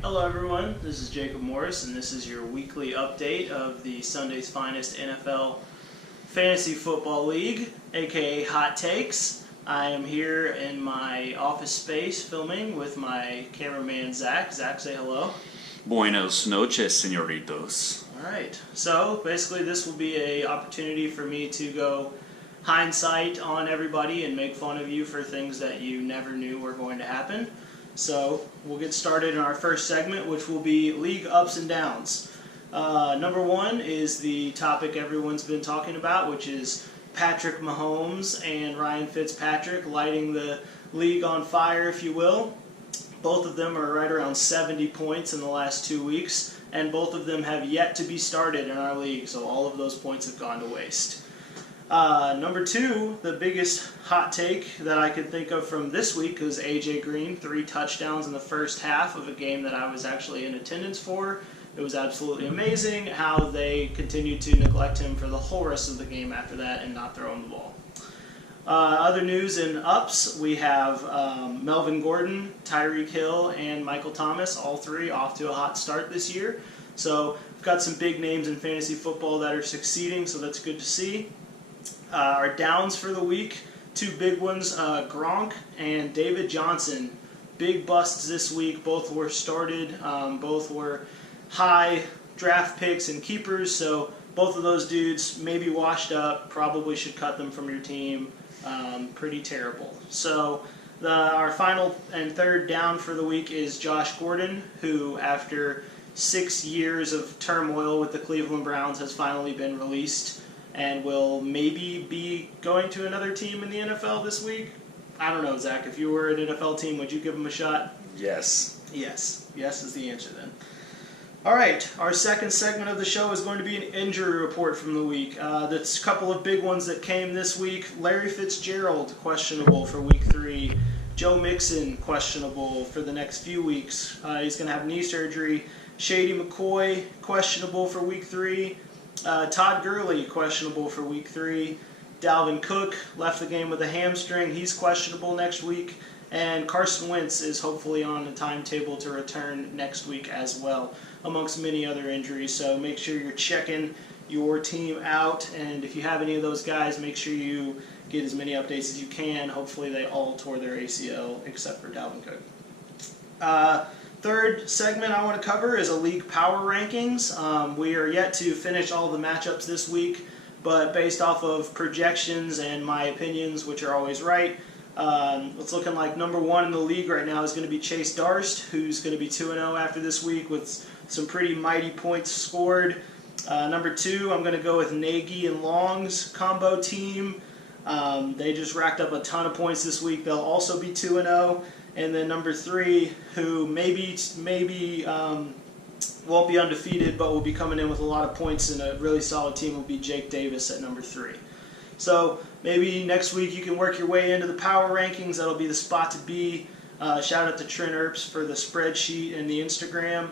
Hello everyone, this is Jacob Morris and this is your weekly update of the Sunday's Finest NFL Fantasy Football League, aka Hot Takes. I am here in my office space filming with my cameraman Zach. Zach, say hello. Buenos noches, señoritos. Alright, so basically this will be an opportunity for me to go hindsight on everybody and make fun of you for things that you never knew were going to happen. So we'll get started in our first segment, which will be league ups and downs. Number one is the topic everyone's been talking about, which is Patrick Mahomes and Ryan Fitzpatrick lighting the league on fire, if you will. Both of them are right around 70 points in the last 2 weeks, and both of them have yet to be started in our league, so all of those points have gone to waste. Number two, the biggest hot take that I could think of from this week was A.J. Green, 3 touchdowns in the first half of a game that I was actually in attendance for. It was absolutely amazing how they continued to neglect him for the whole rest of the game after that and not throw him the ball. Other news in ups, we have Melvin Gordon, Tyreek Hill, and Michael Thomas, all three off to a hot start this year. So we've got some big names in fantasy football that are succeeding, so that's good to see. Our downs for the week, 2 big ones, Gronk and David Johnson. Big busts this week. Both were started. Both were high draft picks and keepers, so both of those dudes maybe washed up. Probably should cut them from your team. Pretty terrible. So our final and third down for the week is Josh Gordon, who after 6 years of turmoil with the Cleveland Browns has finally been released and will maybe be going to another team in the NFL this week. I don't know, Zach. If you were an NFL team, would you give him a shot? Yes. Yes. Yes is the answer then. All right. Our second segment of the show is going to be an injury report from the week. That's a couple of big ones that came this week. Larry Fitzgerald, questionable for week 3. Joe Mixon, questionable for the next few weeks. He's going to have knee surgery. Shady McCoy, questionable for week 3. Todd Gurley, questionable for week 3. Dalvin Cook left the game with a hamstring. He's questionable next week. And Carson Wentz is hopefully on the timetable to return next week as well, amongst many other injuries. So make sure you're checking your team out. And if you have any of those guys, make sure you get as many updates as you can. Hopefully they all tore their ACL except for Dalvin Cook. Third segment I want to cover is a league power rankings. We are yet to finish all the matchups this week, but based off of projections and my opinions, which are always right, it's looking like number 1 in the league right now is going to be Chase Darst, who's going to be 2-0 after this week with some pretty mighty points scored. Number 2, I'm going to go with Nagy and Long's combo team. They just racked up a ton of points this week. They'll also be 2-0. And then number 3, who maybe won't be undefeated, but will be coming in with a lot of points and a really solid team, will be Jake Davis at number 3. So maybe next week you can work your way into the power rankings. That'll be the spot to be. Shout out to Trent Earps for the spreadsheet and the Instagram.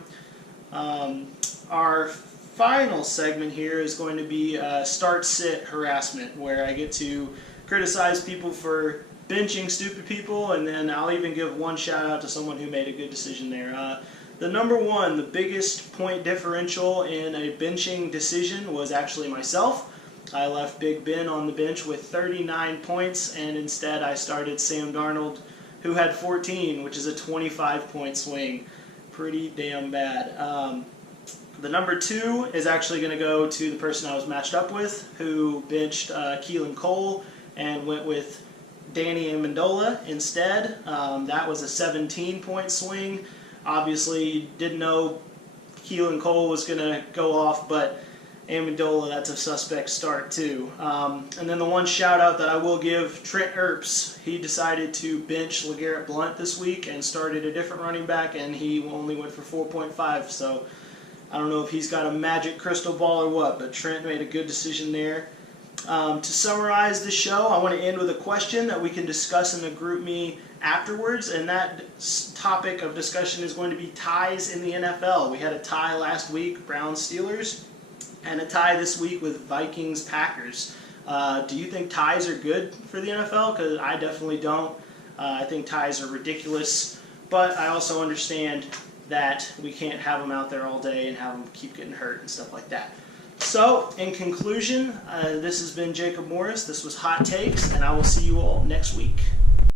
Our final segment here is going to be start-sit harassment, where I get to criticize people for benching stupid people, and then I'll even give one shout out to someone who made a good decision there. The number 1, the biggest point differential in a benching decision was actually myself. I left Big Ben on the bench with 39 points, and instead I started Sam Darnold, who had 14, which is a 25-point swing. Pretty damn bad. The number 2 is actually going to go to the person I was matched up with, who benched Keelan Cole and went with Danny Amendola instead. That was a 17-point swing. Obviously, didn't know Keelan Cole was going to go off, but Amendola, that's a suspect start too. And then the one shout out that I will give, Trent Earps. He decided to bench LeGarrette Blount this week and started a different running back, and he only went for 4.5. So I don't know if he's got a magic crystal ball or what, but Trent made a good decision there. To summarize the show, I want to end with a question that we can discuss in the group me afterwards, and that topic of discussion is going to be ties in the NFL. We had a tie last week, Browns-Steelers, and a tie this week with Vikings-Packers. Do you think ties are good for the NFL? Because I definitely don't. I think ties are ridiculous, but I also understand that we can't have them out there all day and have them keep getting hurt and stuff like that. So, in conclusion, this has been Jacob Morris. This was Hot Takes, and I will see you all next week.